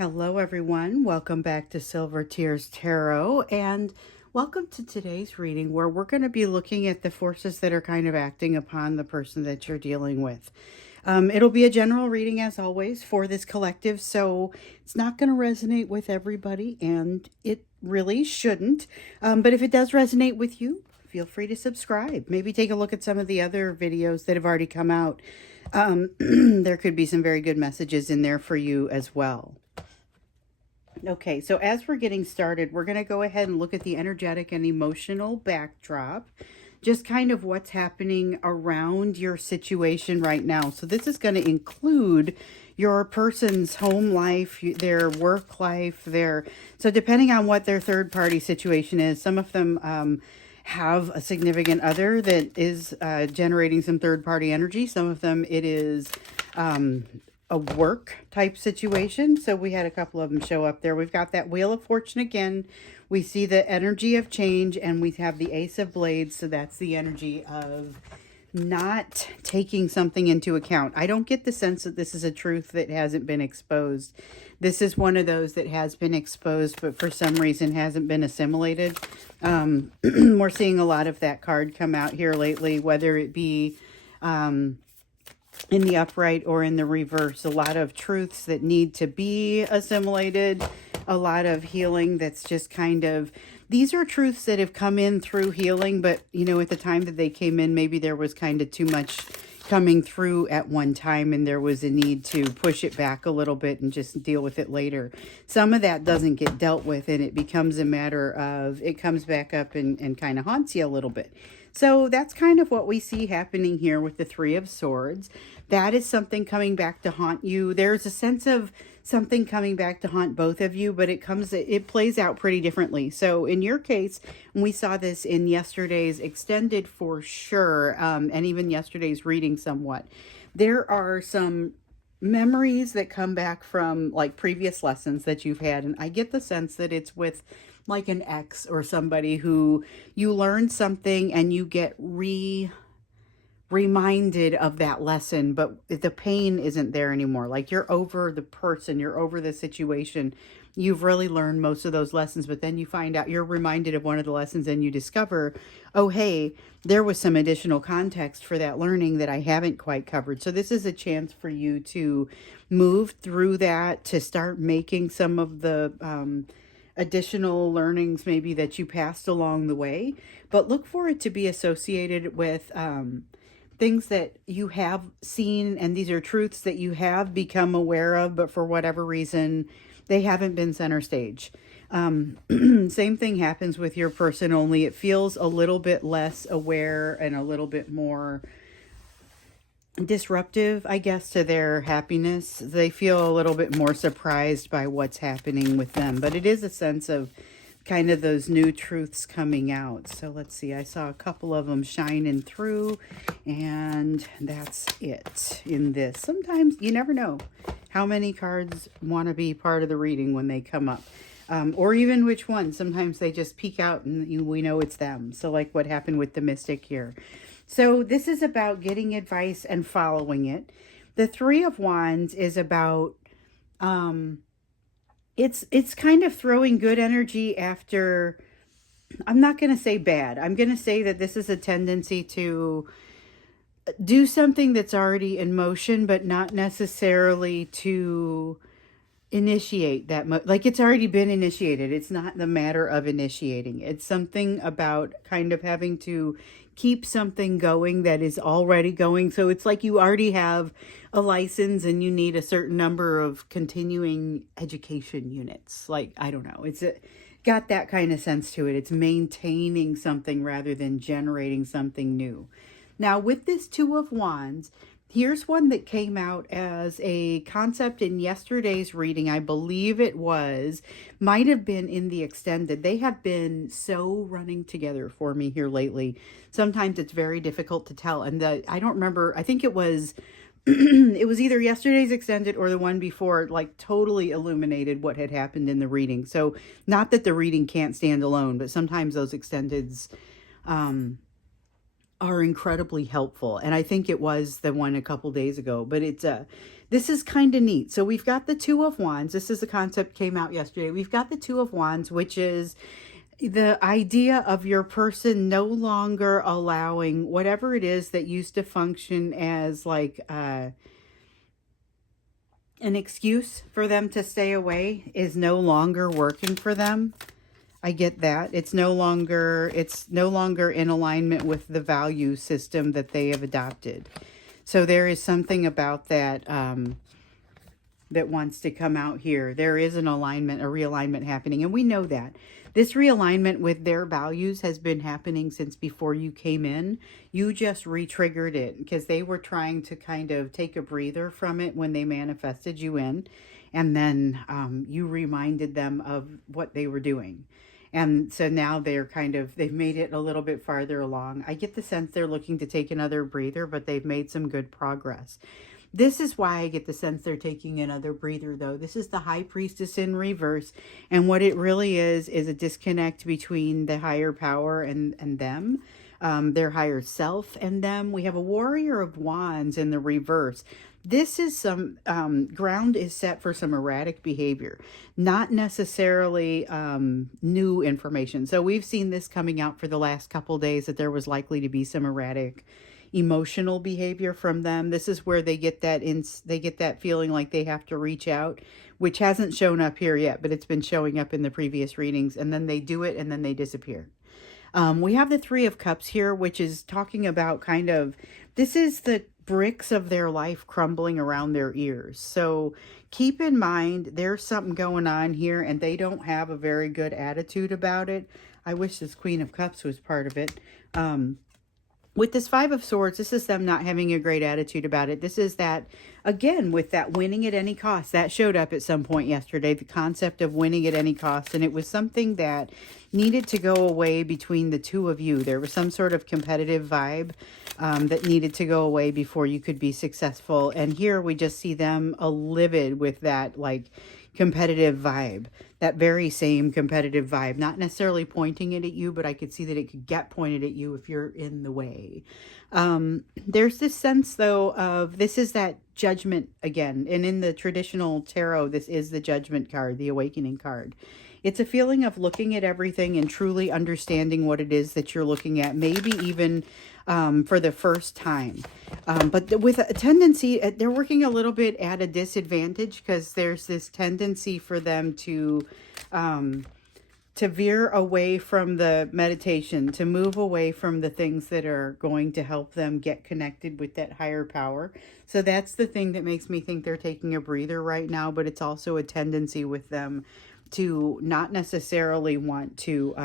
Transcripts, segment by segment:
Hello, everyone. Welcome back to Silver Tears Tarot, and welcome to today's reading where we're going to be looking at the forces that are kind of acting upon the person that you're dealing with. It'll be a general reading, as always, for this collective, so it's not going to resonate with everybody, and it really shouldn't. But if it does resonate with you, feel free to subscribe. Maybe take a look at some of the other videos that have already come out. There could be some very good messages in there for you as well. Okay, so as we're getting started, we're going to go ahead and look at the energetic and emotional backdrop, just kind of what's happening around your situation right now. So this is going to include your person's home life, their work life, so depending on what their third-party situation is, some of them have a significant other that is generating some third-party energy. Some of them it is a work type situation. So we had a couple of them show up there. We've got that Wheel of Fortune again. We see the energy of change, and we have the Ace of Blades. So that's the energy of not taking something into account. I don't get the sense that this is a truth that hasn't been exposed. This is one of those that has been exposed, but for some reason hasn't been assimilated. We're seeing a lot of that card come out here lately, whether it be in the upright or in the reverse. A lot of truths that need to be assimilated, a lot of healing that's just kind of, these are truths that have come in through healing, but you know, at the time that they came in, maybe there was kind of too much coming through at one time, and there was a need to push it back a little bit and just deal with it later. Some of that doesn't get dealt with, and it becomes a matter of, it comes back up and kind of haunts you a little bit. So that's kind of what we see happening here with the Three of Swords. That is something coming back to haunt you. There's a sense of something coming back to haunt both of you, but it plays out pretty differently. So in your case, we saw this in yesterday's extended for sure, and even yesterday's reading somewhat. There are some memories that come back from like previous lessons that you've had, and I get the sense that it's with like an ex or somebody who you learn something and you get reminded of that lesson, but the pain isn't there anymore. Like you're over the person, you're over the situation. You've really learned most of those lessons, but then you find out, you're reminded of one of the lessons and you discover, oh, hey, there was some additional context for that learning that I haven't quite covered. So this is a chance for you to move through that, to start making some of the additional learnings maybe that you passed along the way, but look for it to be associated with things that you have seen, and these are truths that you have become aware of, but for whatever reason they haven't been center stage. Same thing happens with your person, only it feels a little bit less aware and a little bit more disruptive, I guess, to their happiness. They feel a little bit more surprised by what's happening with them, but it is a sense of kind of those new truths coming out. So let's see, I saw a couple of them shining through, and that's it in this. Sometimes you never know how many cards want to be part of the reading when they come up, or even which one. Sometimes they just peek out and we know it's them. So like what happened with the Mystic here. So this is about getting advice and following it. The Three of Wands is about, it's kind of throwing good energy after, I'm not going to say bad. I'm going to say that this is a tendency to do something that's already in motion, but not necessarily to initiate that like it's already been initiated. It's not the matter of initiating. It's something about kind of having to keep something going that is already going. So it's like you already have a license and you need a certain number of continuing education units. Like, I don't know. Got that kind of sense to it. It's maintaining something rather than generating something new. Now with this Two of Wands, here's one that came out as a concept in yesterday's reading. I believe it might have been in the extended. They have been so running together for me here lately. Sometimes it's very difficult to tell. And I don't remember, I think it was, it was either yesterday's extended or the one before, like totally illuminated what had happened in the reading. So not that the reading can't stand alone, but sometimes those extendeds, are incredibly helpful. And I think it was the one a couple days ago, but this is kind of neat. So we've got the Two of Wands. This is the concept came out yesterday. We've got the Two of Wands, which is the idea of your person no longer allowing whatever it is that used to function as like an excuse for them to stay away is no longer working for them. I get that. It's no longer in alignment with the value system that they have adopted. So there is something about that that wants to come out here. There is an alignment, a realignment happening, and we know that. This realignment with their values has been happening since before you came in. You just re-triggered it because they were trying to kind of take a breather from it when they manifested you in. And then you reminded them of what they were doing. And so now they've made it a little bit farther along. I get the sense they're looking to take another breather, but they've made some good progress. This is why I get the sense they're taking another breather, though. This is the High Priestess in reverse. And what it really is a disconnect between the higher power and them, their higher self and them. We have a Warrior of Wands in the reverse. This is some ground is set for some erratic behavior, not necessarily new information. So we've seen this coming out for the last couple days that there was likely to be some erratic emotional behavior from them. This is where they get that feeling like they have to reach out, which hasn't shown up here yet, but it's been showing up in the previous readings, and then they do it and then they disappear. We have the Three of Cups here, which is talking about this is the bricks of their life crumbling around their ears. So keep in mind, there's something going on here and they don't have a very good attitude about it. I wish this Queen of Cups was part of it. With this Five of Swords, this is them not having a great attitude about it. This is that, again, with that winning at any cost. That showed up at some point yesterday, the concept of winning at any cost. And it was something that needed to go away between the two of you. There was some sort of competitive vibe that needed to go away before you could be successful. And here we just see them livid with that, like, competitive vibe, that very same competitive vibe, not necessarily pointing it at you, but I could see that it could get pointed at you if you're in the way. There's this sense, though, of this is that Judgment again, and in the traditional tarot, this is the Judgment card, the Awakening card. It's a feeling of looking at everything and truly understanding what it is that you're looking at, maybe even for the first time. But with a tendency, they're working a little bit at a disadvantage because there's this tendency for them to veer away from the meditation, to move away from the things that are going to help them get connected with that higher power. So that's the thing that makes me think they're taking a breather right now, but it's also a tendency with them to not necessarily want to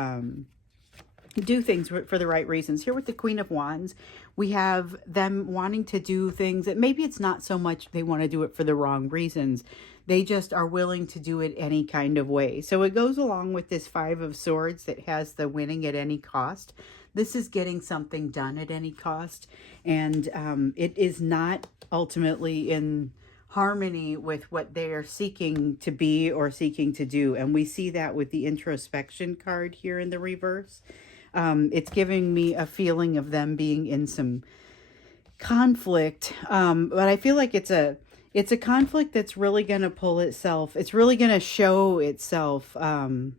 do things for the right reasons. Here with the Queen of Wands, we have them wanting to do things that maybe it's not so much they want to do it for the wrong reasons. They just are willing to do it any kind of way. So it goes along with this Five of Swords that has the winning at any cost. This is getting something done at any cost. And it is not ultimately in harmony with what they are seeking to be or seeking to do. And we see that with the Introspection card here in the reverse. It's giving me a feeling of them being in some conflict. But I feel like it's a conflict that's really going to pull itself. It's really going to show itself as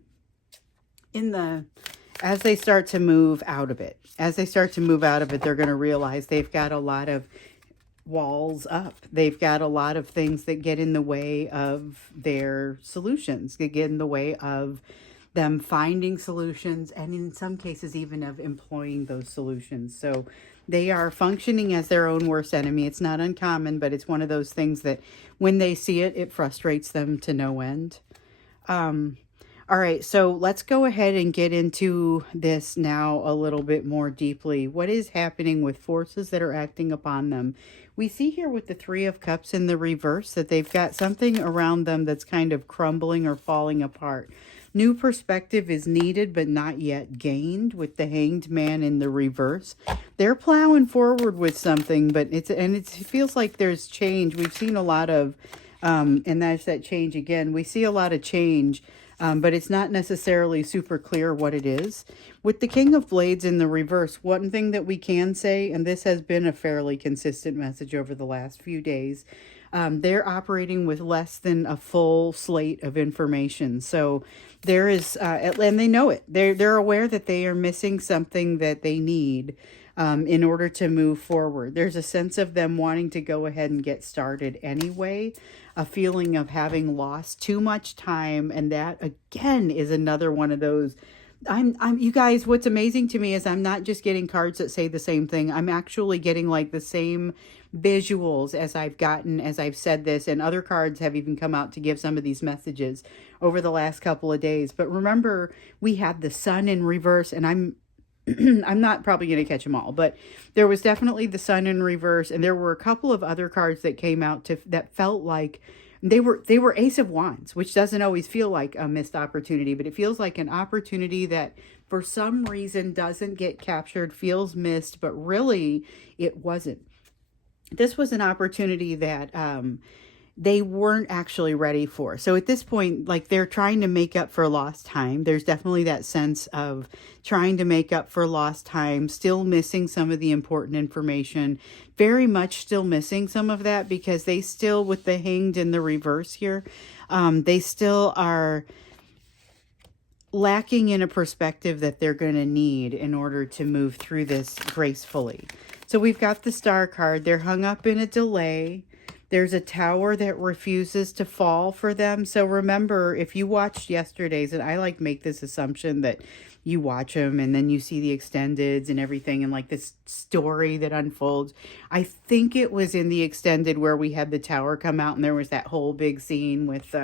they start to move out of it. As they start to move out of it, they're going to realize they've got a lot of walls up. They've got a lot of things that get in the way of their solutions, that get in the way of them finding solutions, and in some cases even of employing those solutions. So they are functioning as their own worst enemy. It's not uncommon, but it's one of those things that when they see it, it frustrates them to no end. All right, so let's go ahead and get into this now a little bit more deeply. What is happening with forces that are acting upon them? We see here with the Three of Cups in the reverse that they've got something around them that's kind of crumbling or falling apart. New perspective is needed, but not yet gained with the Hanged Man in the reverse. They're plowing forward with something, but it feels like there's change. We've seen a lot of And that's that change again. We see a lot of change, but it's not necessarily super clear what it is. With the King of Blades in the reverse, one thing that we can say, and this has been a fairly consistent message over the last few days, they're operating with less than a full slate of information. So there is, and they know it. They're aware that they are missing something that they need in order to move forward. There's a sense of them wanting to go ahead and get started anyway, a feeling of having lost too much time, and that again is another one of those. You guys, what's amazing to me is I'm not just getting cards that say the same thing. I'm actually getting like the same visuals as I've said this, and other cards have even come out to give some of these messages over the last couple of days. But remember, we had the sun in reverse, and I'm not probably going to catch them all, but there was definitely the sun in reverse, and there were a couple of other cards that came out that felt like they were Ace of Wands, which doesn't always feel like a missed opportunity, but it feels like an opportunity that for some reason doesn't get captured, feels missed, but really it wasn't. This was an opportunity that they weren't actually ready for. So at this point, like, they're trying to make up for lost time. There's definitely that sense of trying to make up for lost time, still missing some of the important information, very much still missing some of that, because they still, with the Hanged in the reverse here, they still are lacking in a perspective that they're going to need in order to move through this gracefully. So we've got the Star card. They're hung up in a delay. There's a tower that refuses to fall for them. So remember, if you watched yesterday's, and I like make this assumption that you watch them and then you see the extendeds and everything and like this story that unfolds. I think it was in the extended where we had the tower come out and there was that whole big scene with,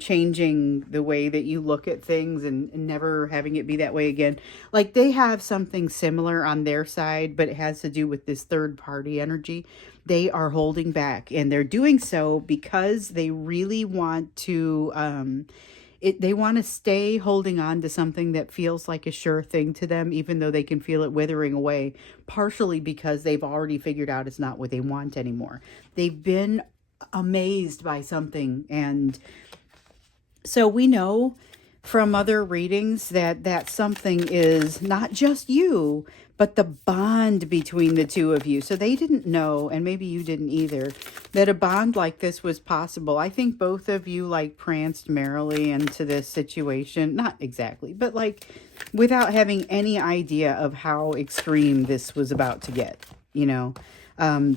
changing the way that you look at things and never having it be that way again. Like, they have something similar on their side, but it has to do with this third party energy. They are holding back, and they're doing so because they really want to, they want to stay holding on to something that feels like a sure thing to them, even though they can feel it withering away, partially because they've already figured out it's not what they want anymore. They've been amazed by something, and so we know from other readings that something is not just you, but the bond between the two of you. So they didn't know, and maybe you didn't either, that a bond like this was possible. I think both of you like pranced merrily into this situation. Not exactly, but like without having any idea of how extreme this was about to get,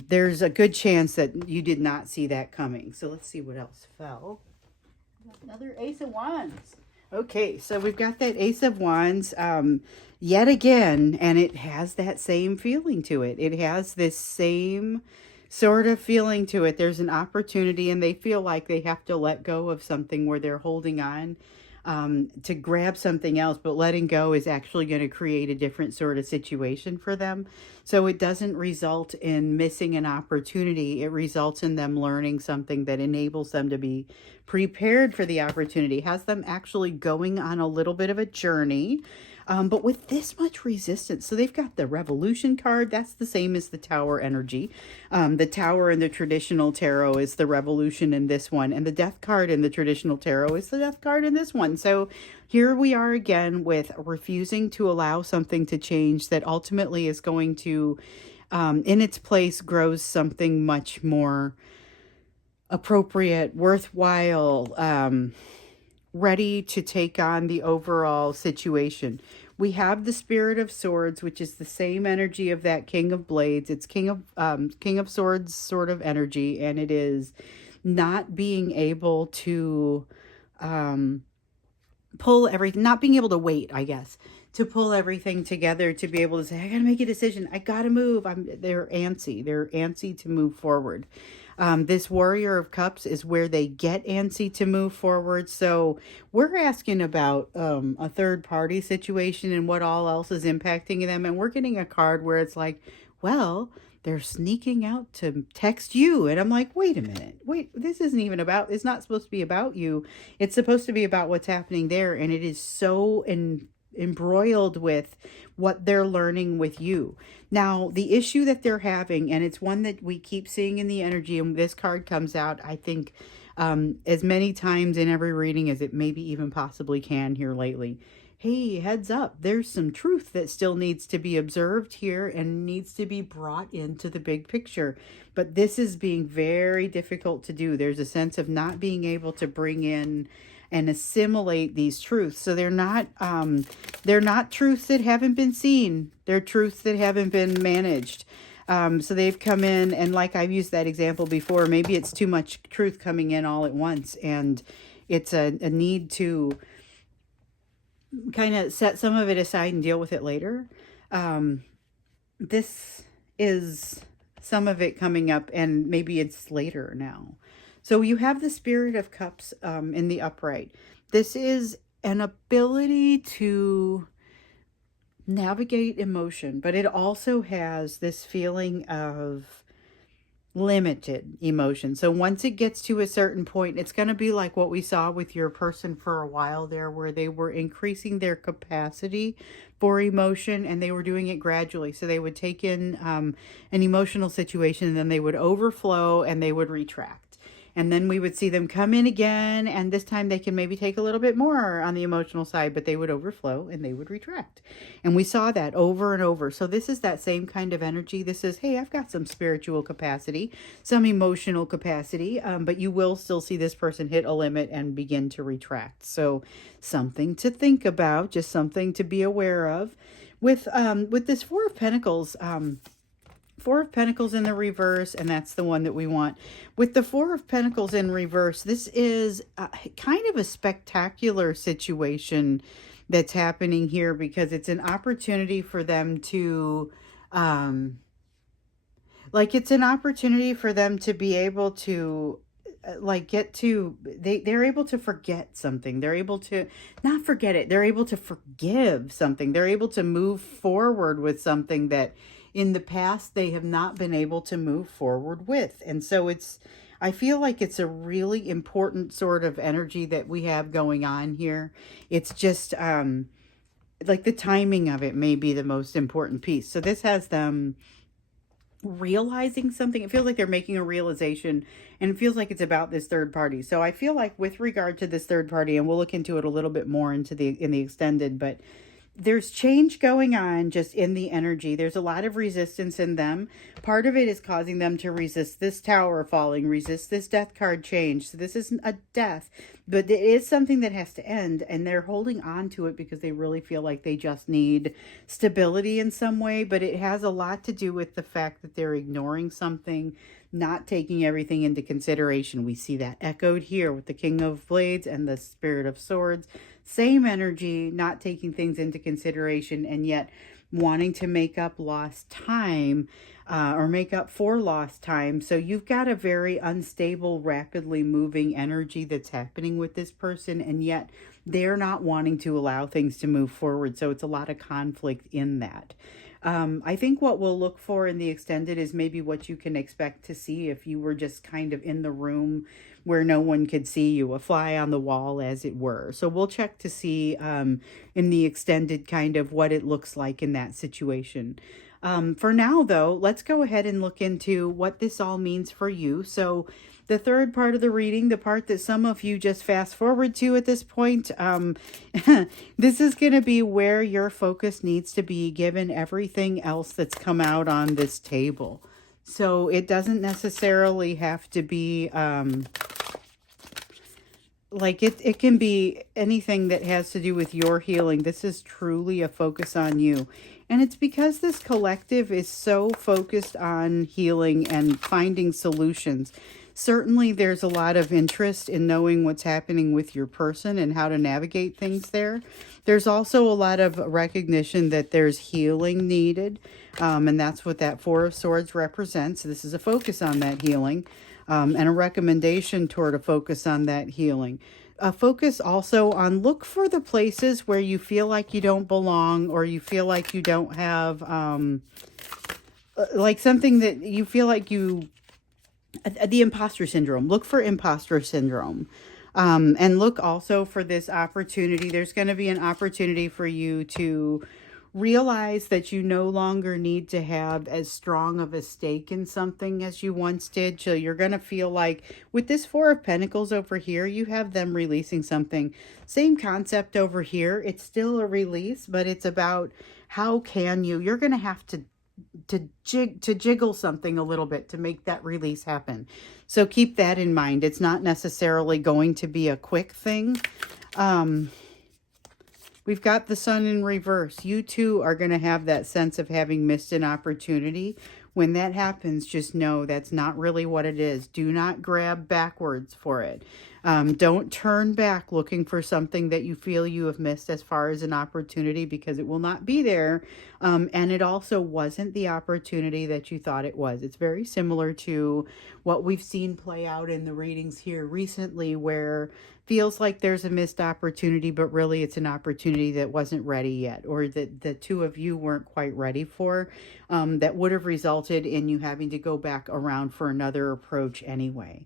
there's a good chance that you did not see that coming. So let's see what else fell. Another Ace of Wands. Okay, so we've got that Ace of Wands yet again, and it has that same feeling to it. It has this same sort of feeling to it. There's an opportunity, and they feel like they have to let go of something where they're holding on to grab something else, but letting go is actually going to create a different sort of situation for them. So it doesn't result in missing an opportunity. It results in them learning something that enables them to be prepared for the opportunity, has them actually going on a little bit of a journey, but with this much resistance. So they've got the Revolution card. That's the same as the Tower energy. The Tower in the traditional tarot is the Revolution in this one. And the Death card in the traditional tarot is the Death card in this one. So here we are again with refusing to allow something to change that ultimately is going to, in its place, grows something much more appropriate, worthwhile, ready to take on the overall situation. We have the Spirit of Swords, which is the same energy of that King of Blades. It's King of Swords sort of energy, and it is not being able to pull everything, not being able to wait, I guess, to pull everything together, to be able to say, I gotta make a decision, I gotta move. They're antsy to move forward. This Warrior of Cups is where they get antsy to move forward. So we're asking about a third party situation and what all else is impacting them. And we're getting a card where it's like, well, they're sneaking out to text you. And I'm like, wait a minute. Wait, this isn't even about, it's not supposed to be about you. It's supposed to be about what's happening there. And it is so embroiled with what they're learning with you. Now, the issue that they're having, and it's one that we keep seeing in the energy, and this card comes out, I think, as many times in every reading as it maybe even possibly can here lately. Hey, heads up, there's some truth that still needs to be observed here and needs to be brought into the big picture. But this is being very difficult to do. There's a sense of not being able to bring in and assimilate these truths. So they're not truths that haven't been seen. They're truths that haven't been managed. So they've come in, and like I've used that example before, maybe it's too much truth coming in all at once, and it's a need to kind of set some of it aside and deal with it later. This is some of it coming up, and maybe it's later now. So you have the Spirit of Cups in the upright. This is an ability to navigate emotion, but it also has this feeling of limited emotion. So once it gets to a certain point, it's going to be like what we saw with your person for a while there, where they were increasing their capacity for emotion, and they were doing it gradually. So they would take in an emotional situation, and then they would overflow and they would retract. And then we would see them come in again, and this time they can maybe take a little bit more on the emotional side, but they would overflow and they would retract. And we saw that over and over. So this is that same kind of energy. This is, hey, I've got some spiritual capacity, some emotional capacity, but you will still see this person hit a limit and begin to retract. So something to think about, just something to be aware of. With this Four of Pentacles, Four of Pentacles in the reverse, and that's the one that we want. With the Four of Pentacles in reverse, this is kind of a spectacular situation that's happening here, because it's an opportunity for them to, it's an opportunity for them to be able to, they're able to forget something. They're able to not forget it. They're able to forgive something. They're able to move forward with something that in the past they have not been able to move forward with. And so I feel like it's a really important sort of energy that we have going on here. It's just like the timing of it may be the most important piece. So this has them realizing something. It feels like they're making a realization, and it feels like it's about this third party. So I feel like with regard to this third party, and we'll look into it a little bit more in the extended, but there's change going on just in the energy. There's a lot of resistance in them. Part of it is causing them to resist this tower falling, resist this death card change. So this isn't a death, but it is something that has to end, and they're holding on to it because they really feel like they just need stability in some way. But it has a lot to do with the fact that they're ignoring something, not taking everything into consideration. We see that echoed here with the King of Blades and the Spirit of Swords. Same energy, not taking things into consideration, and yet wanting to make up lost time or make up for lost time. So you've got a very unstable, rapidly moving energy that's happening with this person, and yet they're not wanting to allow things to move forward. So it's a lot of conflict in that. I think what we'll look for in the extended is maybe what you can expect to see if you were just kind of in the room where no one could see you, a fly on the wall, as it were. So we'll check to see in the extended kind of what it looks like in that situation. For now, though, let's go ahead and look into what this all means for you. So the third part of the reading, the part that some of you just fast forward to at this point, this is going to be where your focus needs to be given everything else that's come out on this table. So it doesn't necessarily have to be it can be anything that has to do with your healing. This is truly a focus on you. And it's because this collective is so focused on healing and finding solutions. Certainly there's a lot of interest in knowing what's happening with your person and how to navigate things there. There's also a lot of recognition that there's healing needed. And that's what that Four of Swords represents. This is a focus on that healing. And a recommendation toward a focus on that healing. A focus also on look for the places where you feel like you don't belong, or you feel like you don't have, like something that you feel like you, the imposter syndrome. Look for imposter syndrome. And look also for this opportunity. There's going to be an opportunity for you to realize that you no longer need to have as strong of a stake in something as you once did. So you're going to feel like with this Four of Pentacles over here, you have them releasing something. Same concept over here. It's still a release, but it's about how can you're going to have to jiggle something a little bit to make that release happen. So keep that in mind. It's not necessarily going to be a quick thing. We've got the Sun in reverse. You too are going to have that sense of having missed an opportunity. When that happens, just know that's not really what it is. Do not grab backwards for it. Don't turn back looking for something that you feel you have missed as far as an opportunity, because it will not be there. And it also wasn't the opportunity that you thought it was. It's very similar to what we've seen play out in the readings here recently, where feels like there's a missed opportunity, but really it's an opportunity that wasn't ready yet, or that the two of you weren't quite ready for, that would have resulted in you having to go back around for another approach anyway.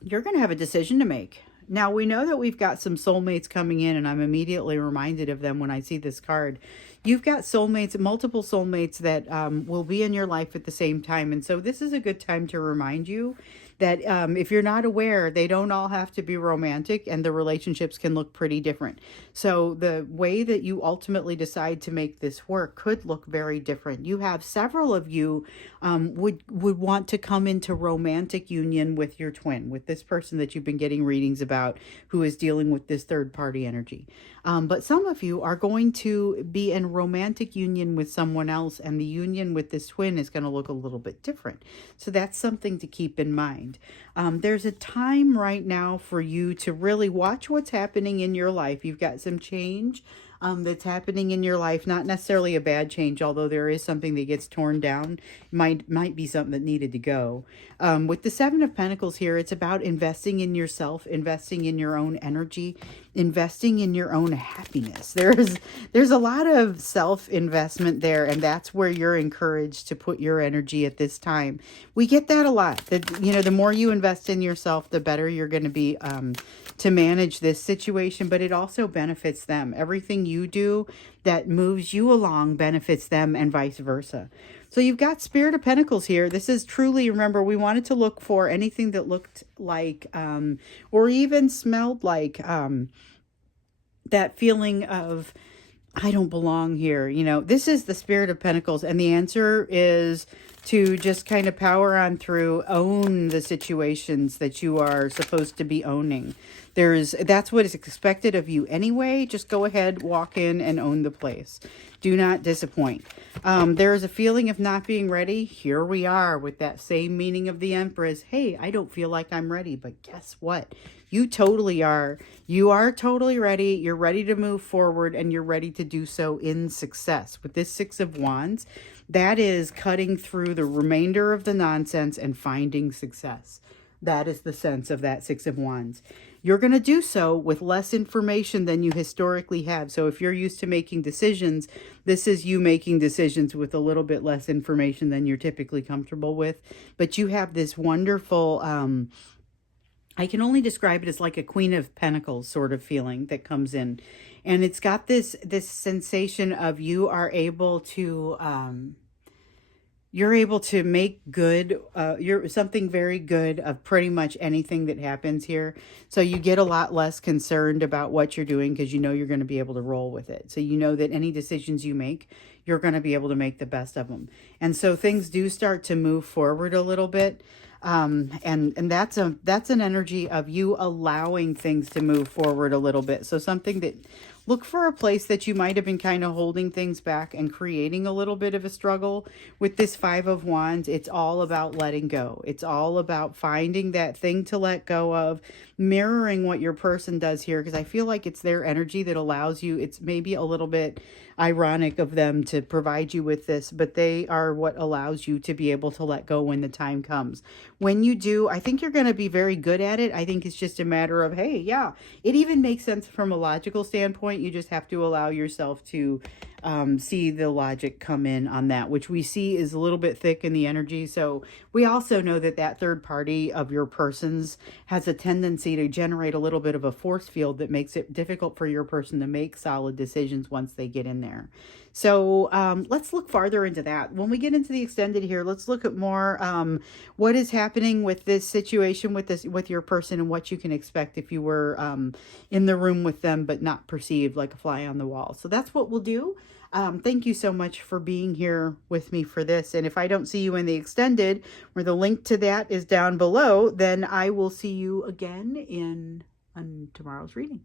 You're going to have a decision to make. Now, we know that we've got some soulmates coming in, and I'm immediately reminded of them when I see this card. You've got soulmates, multiple soulmates that will be in your life at the same time. And so this is a good time to remind you that if you're not aware, they don't all have to be romantic, and the relationships can look pretty different. So the way that you ultimately decide to make this work could look very different. You have several of you would want to come into romantic union with your twin, with this person that you've been getting readings about, who is dealing with this third party energy. But some of you are going to be in romantic union with someone else, and the union with this twin is going to look a little bit different. So that's something to keep in mind. There's a time right now for you to really watch what's happening in your life. You've got some change that's happening in your life, not necessarily a bad change, although there is something that gets torn down. Might be something that needed to go. With the Seven of Pentacles here, it's about investing in yourself, investing in your own energy, investing in your own happiness. There's a lot of self-investment there, and that's where you're encouraged to put your energy at this time. We get that a lot. That, the more you invest in yourself, the better you're going to be to manage this situation, but it also benefits them. Everything you do that moves you along benefits them, and vice versa. So you've got Spirit of Pentacles here. This is truly, remember, we wanted to look for anything that looked like or even smelled like that feeling of, I don't belong here. This is the Spirit of Pentacles, and the answer is to just kind of power on through, own the situations that you are supposed to be owning. That's what is expected of you anyway. Just go ahead, walk in and own the place. Do not disappoint. There is a feeling of not being ready. Here we are with that same meaning of the Empress. Hey, I don't feel like I'm ready, but guess what? You totally are. You are totally ready. You're ready to move forward, and you're ready to do so in success. With this Six of Wands, that is cutting through the remainder of the nonsense and finding success. That is the sense of that Six of Wands. You're going to do so with less information than you historically have. So if you're used to making decisions, this is you making decisions with a little bit less information than you're typically comfortable with. But you have this wonderful, I can only describe it as like a Queen of Pentacles sort of feeling that comes in. And it's got this sensation of you are able to, you're able to make good, you're something very good of pretty much anything that happens here. So you get a lot less concerned about what you're doing, because you know you're going to be able to roll with it. So you know that any decisions you make, you're going to be able to make the best of them. And so things do start to move forward a little bit. And that's an energy of you allowing things to move forward a little bit. So something that, look for a place that you might have been kind of holding things back and creating a little bit of a struggle. With this Five of Wands, it's all about letting go. It's all about finding that thing to let go of, mirroring what your person does here, because I feel like it's their energy that allows you. It's maybe a little bit ironic of them to provide you with this, but they are what allows you to be able to let go when the time comes. When you do, I think you're going to be very good at it. I think it's just a matter of, hey, yeah, it even makes sense from a logical standpoint. You just have to allow yourself to see the logic come in on that, which we see is a little bit thick in the energy. So we also know that that third party of your person's has a tendency to generate a little bit of a force field that makes it difficult for your person to make solid decisions once they get in there. So let's look farther into that. When we get into the extended here, let's look at more what is happening with this situation with your person and what you can expect if you were in the room with them but not perceived like a fly on the wall. So that's what we'll do. Thank you so much for being here with me for this. And if I don't see you in the extended, where the link to that is down below, then I will see you again in on tomorrow's reading.